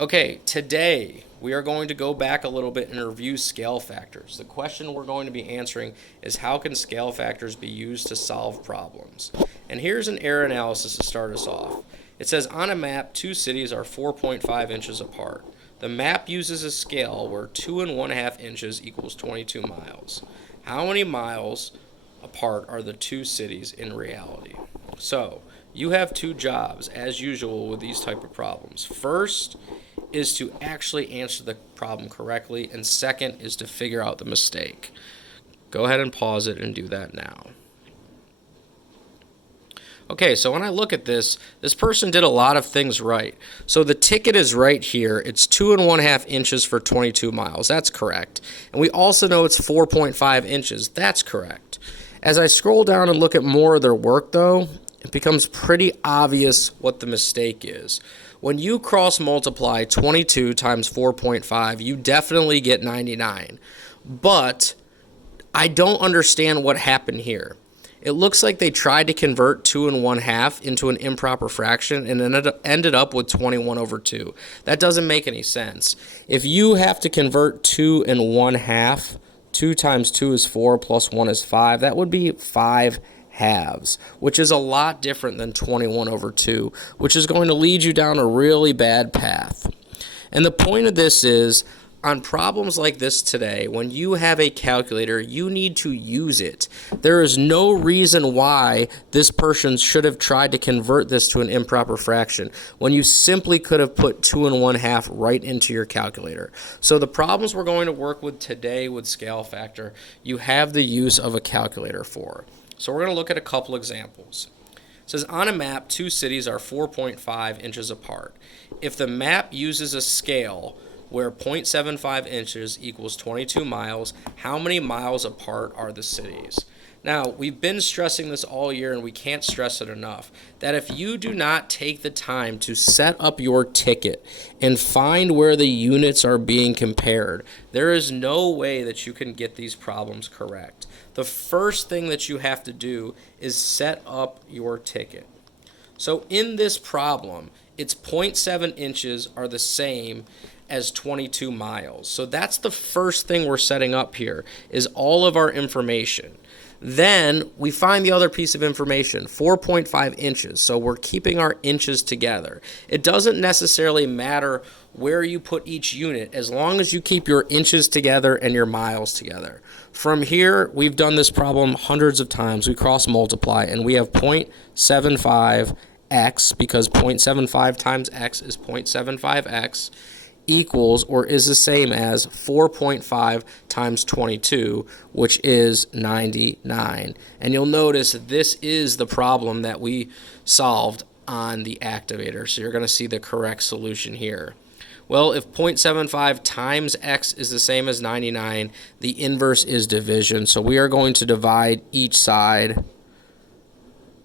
Okay, today we are going to go back a little bit and review scale factors. The question we're going to be answering is how can scale factors be used to solve problems? And here's an error analysis to start us off. It says on a map, two cities are 4.5 inches apart. The map uses a scale where 2.5 inches equals 22 miles. How many miles apart are the two cities in reality? So, you have two jobs, as usual with these type of problems. First is to actually answer the problem correctly, and second is to figure out the mistake. Go ahead and pause it and do that now. Okay, so when I look at this person did a lot of things right. So the ticket is right here. It's 2.5 inches for 22 miles. That's correct. And we also know it's 4.5 inches. That's correct. As I scroll down and look at more of their work, though, it becomes pretty obvious what the mistake is. When you cross multiply 22 times 4.5, you definitely get 99. But I don't understand what happened here. It looks like they tried to convert 2.5 into an improper fraction and ended up with 21 over 2. That doesn't make any sense. If you have to convert 2.5, 2 times 2 is 4 plus 1 is 5, that would be 5 halves, which is a lot different than 21 over 2, which is going to lead you down a really bad path. And the point of this is, on problems like this today, when you have a calculator, you need to use it. There is no reason why this person should have tried to convert this to an improper fraction when you simply could have put 2.5 right into your calculator. So the problems we're going to work with today with scale factor, you have the use of a calculator for. So we're going to look at a couple examples. It says on a map, two cities are 4.5 inches apart. If the map uses a scale where 0.75 inches equals 22 miles, how many miles apart are the cities? Now, we've been stressing this all year, and we can't stress it enough, that if you do not take the time to set up your ticket and find where the units are being compared, there is no way that you can get these problems correct. The first thing that you have to do is set up your ticket. So in this problem, it's 0.7 inches are the same as 22 miles. So that's the first thing we're setting up here, is all of our information. Then we find the other piece of information, 4.5 inches. So we're keeping our inches together. It doesn't necessarily matter where you put each unit as long as you keep your inches together and your miles together. From here, we've done this problem hundreds of times. We cross multiply and we have 0.75 x, because 0.75 times x is 0.75x, equals or is the same as 4.5 times 22, which is 99. And you'll notice this is the problem that we solved on the activator. So you're going to see the correct solution here. Well, if 0.75 times x is the same as 99, the inverse is division. So we are going to divide each side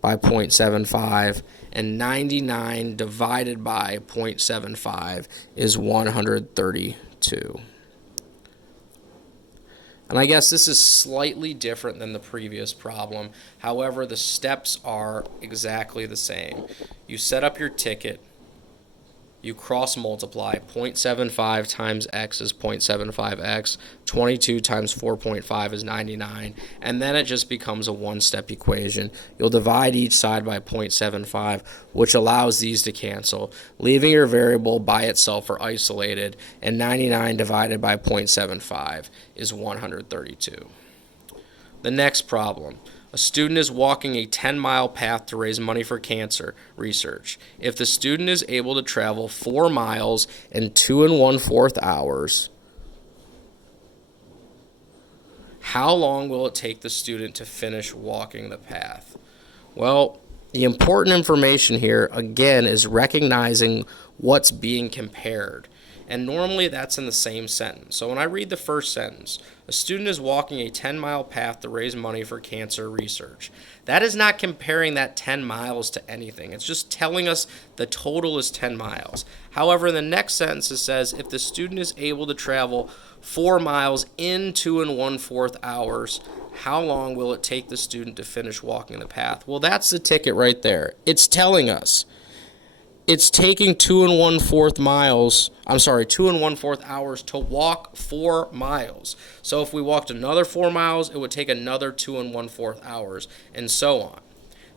by 0.75, and 99 divided by 0.75 is 132. And I guess this is slightly different than the previous problem. However, the steps are exactly the same. You set up your ticket. You cross multiply. 0.75 times x is 0.75x. 22 times 4.5 is 99. And then it just becomes a one-step equation. You'll divide each side by 0.75, which allows these to cancel, leaving your variable by itself or isolated. And 99 divided by 0.75 is 132. The next problem. A student is walking a 10-mile path to raise money for cancer research. If the student is able to travel 4 miles in 2.25 hours, how long will it take the student to finish walking the path? Well, the important information here, again, is recognizing what's being compared. And normally that's in the same sentence. So when I read the first sentence, a student is walking a 10-mile path to raise money for cancer research. That is not comparing that 10 miles to anything. It's just telling us the total is 10 miles. However, in the next sentence it says, if the student is able to travel 4 miles in 2.25 hours, how long will it take the student to finish walking the path? Well, that's the ticket right there. It's telling us it's taking 2 1/4 hours to walk 4 miles. So if we walked another 4 miles, it would take another 2 1/4 hours, and so on.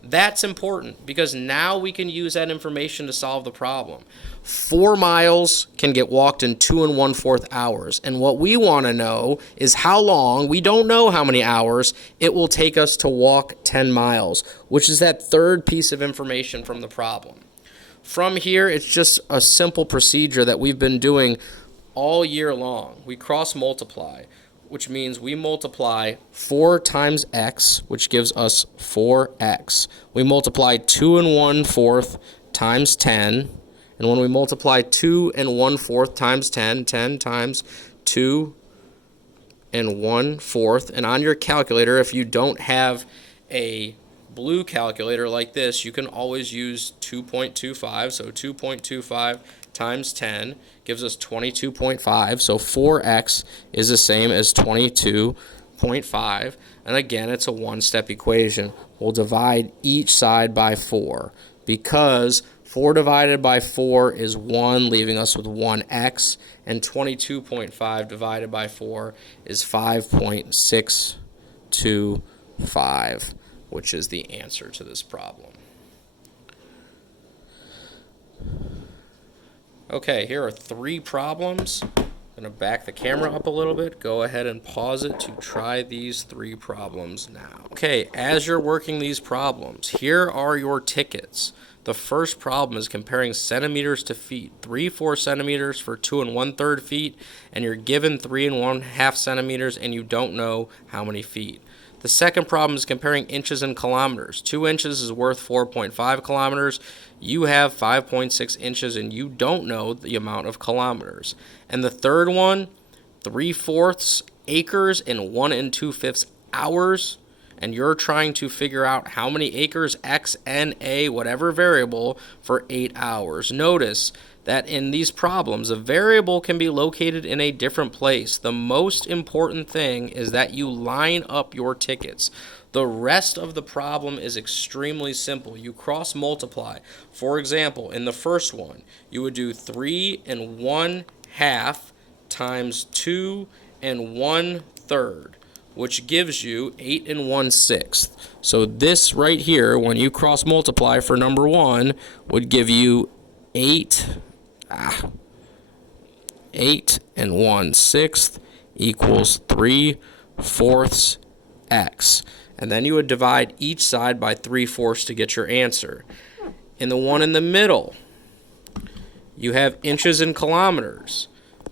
That's important because now we can use that information to solve the problem. 4 miles can get walked in 2 1/4 hours. And what we want to know is how long, we don't know how many hours, it will take us to walk 10 miles, which is that third piece of information from the problem. From here, it's just a simple procedure that we've been doing all year long. We cross multiply, which means we multiply 4 times x, which gives us 4x. We multiply 2 1/4 times 10, and when we multiply 2 1/4 times 10, 10 times 2 1/4, and on your calculator, if you don't have a blue calculator like this, you can always use 2.25. So 2.25 times 10 gives us 22.5. So 4x is the same as 22.5. And again, it's a one-step equation. We'll divide each side by 4 because 4 divided by 4 is 1, leaving us with 1x, and 22.5 divided by 4 is 5.625. Which is the answer to this problem. Okay, here are 3 problems. I'm going to back the camera up a little bit. Go ahead and pause it to try these 3 problems now. Okay, as you're working these problems, here are your tickets. The first problem is comparing centimeters to feet. 3/4 centimeters for 2 1/3 feet, and you're given 3 1/2 centimeters, and you don't know how many feet. The second problem is comparing inches and kilometers. 2 inches is worth 4.5 kilometers. You have 5.6 inches, and you don't know the amount of kilometers. And the third one, 3/4 acres in 1 2/5 hours, and you're trying to figure out how many acres, x, n, a, whatever variable, for 8 hours. Notice that in these problems, a variable can be located in a different place. The most important thing is that you line up your tickets. The rest of the problem is extremely simple. You cross multiply. For example, in the first one, you would do 3 1/2 times 2 1/3, which gives you 8 1/6. So this right here, when you cross multiply for number 1, would give you 8 1/6 equals 3/4 x. And then you would divide each side by 3/4 to get your answer. In the one in the middle, you have inches and kilometers.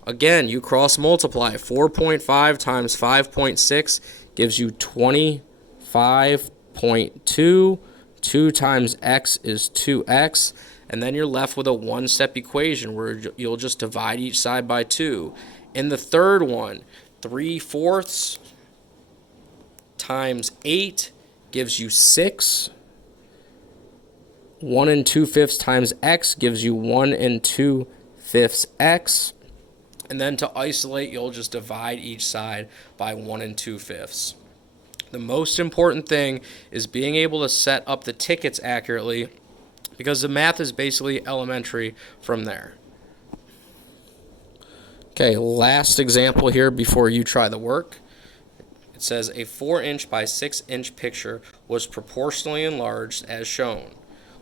Again, you cross multiply. 4.5 times 5.6 gives you 25.2. 2 times x is 2x. And then you're left with a one-step equation where you'll just divide each side by 2. In the third one, 3/4 times 8 gives you 6. 1 2/5 times x gives you 1 2/5 x. And then to isolate, you'll just divide each side by 1 2/5. The most important thing is being able to set up the tickets accurately, because the math is basically elementary from there. Okay, last example here before you try the work. It says a 4-inch by 6-inch picture was proportionally enlarged as shown.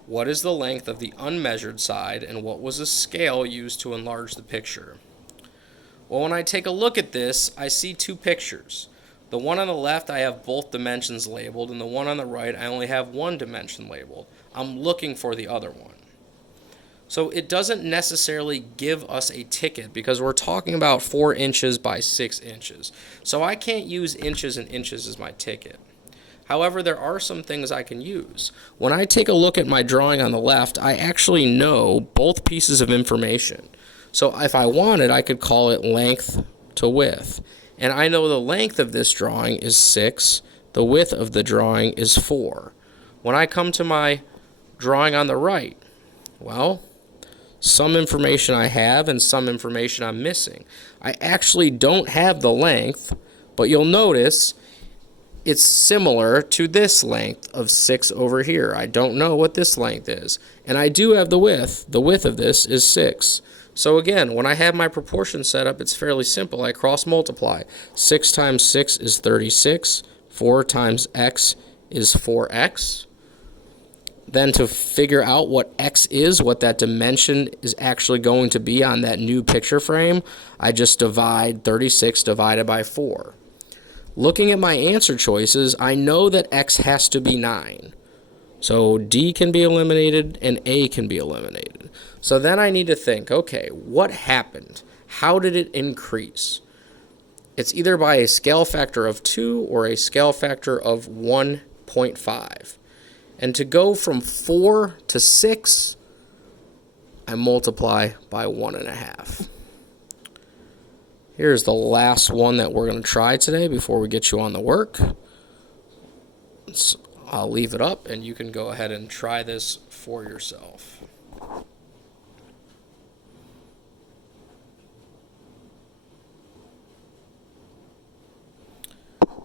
What is the length of the unmeasured side, and what was the scale used to enlarge the picture? Well, when I take a look at this, I see 2 pictures. The one on the left, I have both dimensions labeled, and the one on the right, I only have 1 dimension labeled. I'm looking for the other one. So it doesn't necessarily give us a ticket because we're talking about 4 inches by 6 inches. So I can't use inches and inches as my ticket. However, there are some things I can use. When I take a look at my drawing on the left, I actually know both pieces of information. So if I wanted, I could call it length to width. And I know the length of this drawing is 6. The width of the drawing is 4. When I come to my drawing on the right, well, some information I have and some information I'm missing. I actually don't have the length, but you'll notice it's similar to this length of 6 over here. I don't know what this length is. And I do have the width. The width of this is 6. So again, when I have my proportion set up, it's fairly simple. I cross multiply. 6 times 6 is 36. 4 times x is 4x. Then to figure out what x is, what that dimension is actually going to be on that new picture frame, I just divide 36 divided by 4. Looking at my answer choices, I know that x has to be 9. So D can be eliminated and A can be eliminated. So then I need to think, okay, what happened? How did it increase? It's either by a scale factor of 2 or a scale factor of 1.5. And to go from 4 to 6, I multiply by 1.5. Here's the last one that we're going to try today before we get you on the work. I'll leave it up and you can go ahead and try this for yourself.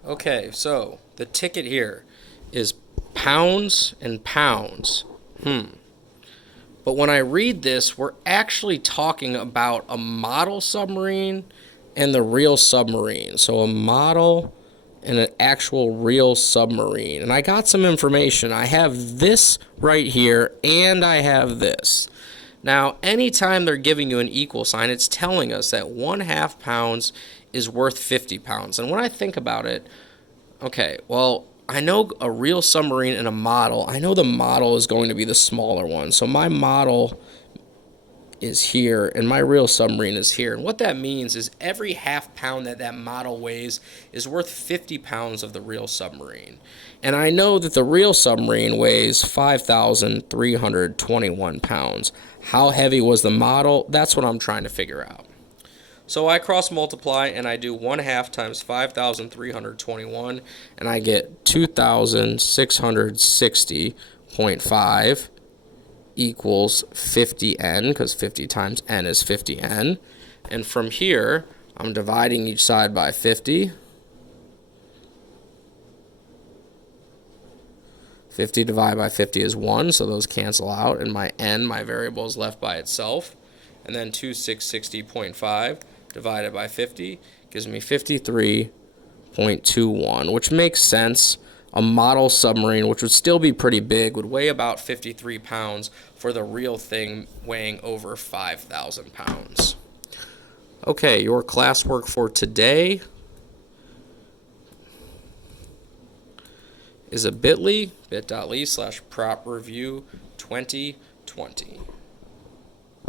Okay, so the ticket here is pounds and pounds. But when I read this, we're actually talking about a model submarine and the real submarine. So a model and an actual real submarine. And I got some information. I have this right here and I have this. Now, anytime they're giving you an equal sign, it's telling us that 1/2 pounds is worth 50 pounds. And when I think about it, okay, well, I know a real submarine and a model. I know the model is going to be the smaller one. So my model is here and my real submarine is here. And what that means is every 1/2 pound that that model weighs is worth 50 pounds of the real submarine. And I know that the real submarine weighs 5,321 pounds. How heavy was the model? That's what I'm trying to figure out. So I cross multiply and I do 1/2 times 5,321 and I get 2,660.5 equals 50n, because 50 times n is 50n. And from here, I'm dividing each side by 50. 50 divided by 50 is 1, so those cancel out, and my n, my variable, is left by itself. And then 2,660.5 divided by 50 gives me 53.21, which makes sense. A model submarine, which would still be pretty big, would weigh about 53 pounds for the real thing weighing over 5,000 pounds. Okay, your classwork for today is a bit.ly/prop review 2020.